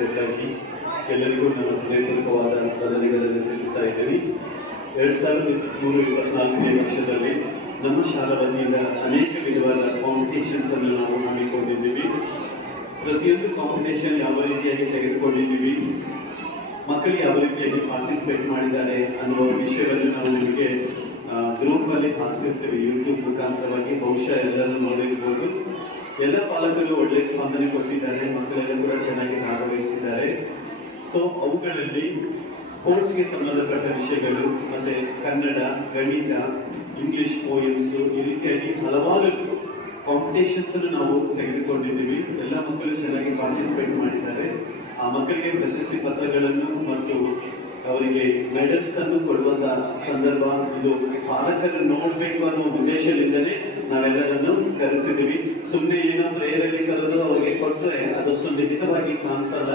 ಎಲ್ಲರಿಗೂ ನಾನು ಹೃದಯಪೂರ್ವಕವಾದ ವಂದನೆಗಳನ್ನು ತಿಳಿಸ್ತಾ ಇದ್ದೀನಿ. 2023-24ನೇ ವರ್ಷದಲ್ಲಿ ನಮ್ಮ ಶಾಲಾ ವತಿಯಿಂದ ಅನೇಕ ವಿಧವಾದ ಕಾಂಪಿಟೇಷನ್ಸ್ ಅನ್ನು ನಾವು ಹಮ್ಮಿಕೊಂಡಿದ್ದೀವಿ. ಪ್ರತಿಯೊಂದು ಕಾಂಪಿಟೇಷನ್ ಯಾವ ರೀತಿಯಾಗಿ ತೆಗೆದುಕೊಂಡಿದ್ದೀವಿ, ಮಕ್ಕಳು ಯಾವ ರೀತಿಯಾಗಿ ಪಾರ್ಟಿಸಿಪೇಟ್ ಮಾಡಿದ್ದಾರೆ ಅನ್ನುವ ವಿಷಯವನ್ನು ನಾವು ನಿಮಗೆ ಗ್ರೂಪ್ ಅಲ್ಲಿ ಹಾಕ್ತಿರ್ತೀವಿ ಯೂಟ್ಯೂಬ್ ಮುಖಾಂತರವಾಗಿ. ಬಹುಶಃ ಎಲ್ಲರೂ ನೋಡಿರ್ಬೋದು. ಎಲ್ಲ ಪಾಲಕರು ಒಳ್ಳೆ ಸ್ಪಂದನೆ ಕೊಟ್ಟಿದ್ದಾರೆ, ಮಕ್ಕಳೆಲ್ಲ ಕೂಡ ಚೆನ್ನಾಗಿ ಭಾಗವಹಿಸಿದ್ದಾರೆ. ಸೊ ಅವುಗಳಲ್ಲಿ ಸ್ಪೋರ್ಟ್ಸ್ಗೆ ಸಂಬಂಧಪಟ್ಟ ವಿಷಯಗಳು, ಮತ್ತೆ ಕನ್ನಡ, ಗಣಿತ, ಇಂಗ್ಲಿಷ್ ಪೋಯಮ್ಸ್, ಈ ರೀತಿಯಾಗಿ ಹಲವಾರು ಕಾಂಪಿಟೇಷನ್ಸ್ ಅನ್ನು ನಾವು ತೆಗೆದುಕೊಂಡಿದ್ದೀವಿ. ಎಲ್ಲ ಮಕ್ಕಳು ಚೆನ್ನಾಗಿ ಪಾರ್ಟಿಸಿಪೇಟ್ ಮಾಡಿದ್ದಾರೆ. ಆ ಮಕ್ಕಳಿಗೆ ಪ್ರಶಸ್ತಿ ಪತ್ರಗಳನ್ನು ಮತ್ತು ಅವರಿಗೆ ಮೆಡಲ್ಸ್ ಅನ್ನು ಕೊಡುವಂತಹ ಸಂದರ್ಭ ಇದು. ಪಾಲಕರು ನೋಡ್ಬೇಕು ಅನ್ನೋ ಉದ್ದೇಶದಿಂದಲೇ ನಾವೆಲ್ಲರನ್ನು ಕರೆಸಿದ್ದೀವಿ. ಸುಮ್ಮನೆ ಏನೋ ಪ್ರೇರಣೆ ಕರೆದು ಅವರಿಗೆ ಕೊಟ್ಟರೆ ಅದಷ್ಟೊಂದು ಹಿತವಾಗಿ ಕಾಣಿಸಲ್ಲ.